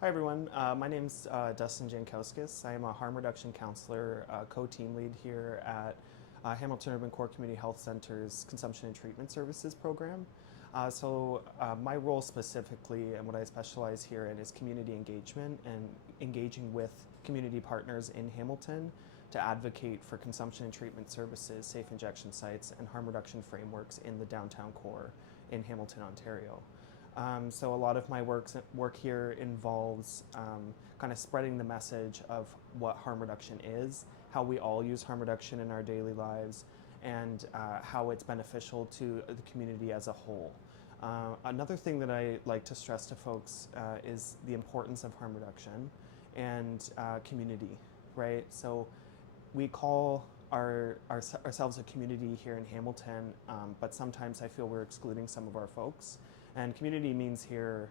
Hi everyone, my name's Dustin Jankauskas. I am a harm reduction counselor, co-team lead here at Hamilton Urban Core Community Health Center's Consumption and Treatment Services program. My role specifically and what I specialize here in is community engagement and engaging with community partners in Hamilton to advocate for consumption and treatment services, safe injection sites, and harm reduction frameworks in the downtown core in Hamilton, Ontario. So a lot of my work here involves kind of spreading the message of what harm reduction is, how we all use harm reduction in our daily lives, and how it's beneficial to the community as a whole. Another thing that I like to stress to folks is the importance of harm reduction and community, right? So we call ourselves a community here in Hamilton, but sometimes I feel we're excluding some of our folks. And community means here,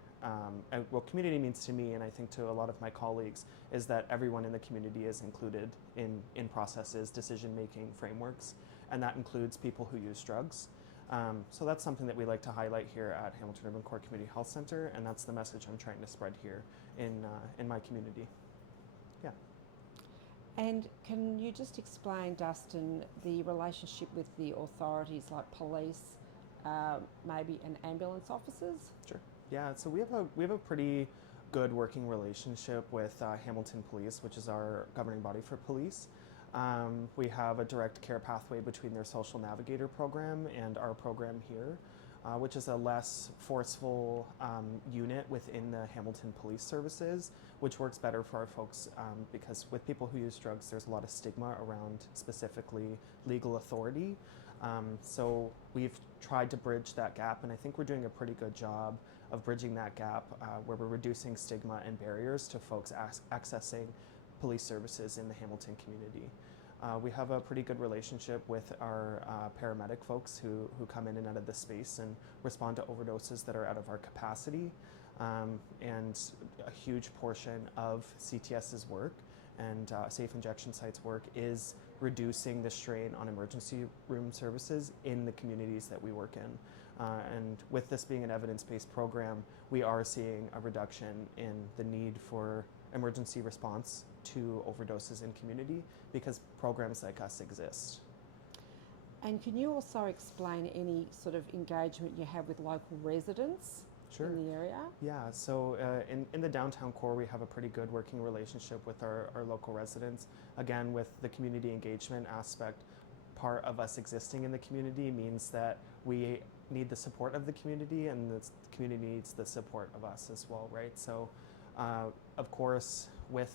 community means to me, and I think to a lot of my colleagues, is that everyone in the community is included in processes, decision-making frameworks, and that includes people who use drugs. So that's something that we like to highlight here at Hamilton Urban Core Community Health Center, and that's the message I'm trying to spread here in my community. Yeah. And can you just explain, Dustin, the relationship with the authorities like police, maybe and ambulance officers? Sure. Yeah. So we have a pretty good working relationship with Hamilton Police, which is our governing body for police. We have a direct care pathway between their social navigator program and our program here, which is a less forceful unit within the Hamilton Police Services, which works better for our folks because with people who use drugs, there's a lot of stigma around specifically legal authority. So we've tried to bridge that gap, and I think we're doing a pretty good job of bridging that gap where we're reducing stigma and barriers to folks accessing police services in the Hamilton community. We have a pretty good relationship with our paramedic folks who come in and out of the space and respond to overdoses that are out of our capacity. And a huge portion of CTS's work and safe injection sites work is reducing the strain on emergency room services in the communities that we work in. And with this being an evidence-based program, we are seeing a reduction in the need for emergency response to overdoses in community because programs like us exist. And can you also explain any sort of engagement you have with local residents Sure. in the area? Yeah, so in the downtown core, we have a pretty good working relationship with our local residents. Again, with the community engagement aspect, part of us existing in the community means that we need the support of the community and the community needs the support of us as well, right? So, of course, with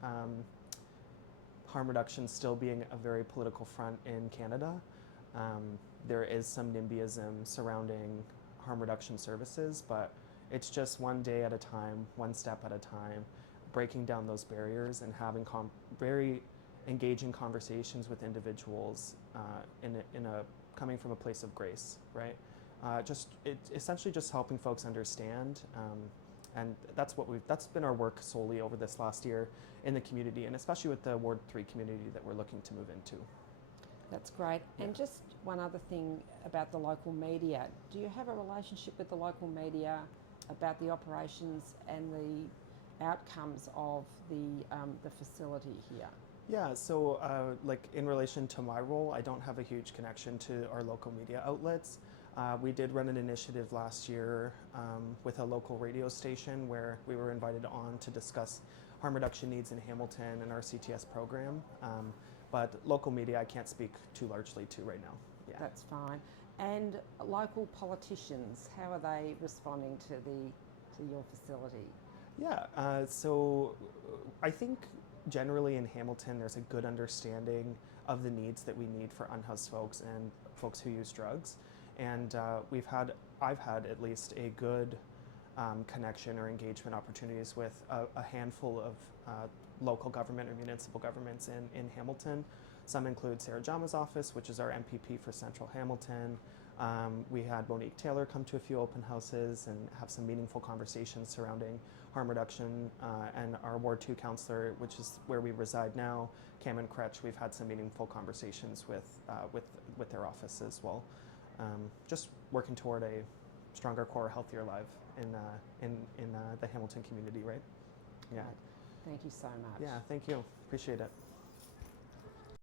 harm reduction still being a very political front in Canada, there is some NIMBYism surrounding harm reduction services, but it's just one day at a time, one step at a time, breaking down those barriers and having very engaging conversations with individuals coming from a place of grace, right? It's essentially just helping folks understand, and that's been our work solely over this last year in the community, and especially with the Ward 3 community that we're looking to move into. That's great. Yeah. And just one other thing about the local media. Do you have a relationship with the local media about the operations and the outcomes of the facility here? Yeah, so like in relation to my role, I don't have a huge connection to our local media outlets. We did run an initiative last year with a local radio station where we were invited on to discuss harm reduction needs in Hamilton and our CTS program. But local media, I can't speak too largely to right now. Yeah. That's fine. And local politicians, how are they responding to your facility? Yeah, so I think generally in Hamilton there's a good understanding of the needs that we need for unhoused folks and folks who use drugs. And I've had at least a good connection or engagement opportunities with a handful of local government or municipal governments in Hamilton. Some include Sarah Jama's office, which is our MPP for Central Hamilton. We had Monique Taylor come to a few open houses and have some meaningful conversations surrounding harm reduction, and our Ward 2 councillor, which is where we reside now, Cameron Kretsch, we've had some meaningful conversations with their office as well. Just working toward a stronger core, healthier life in the Hamilton community, right? Yeah. Thank you so much. Yeah, thank you. Appreciate it.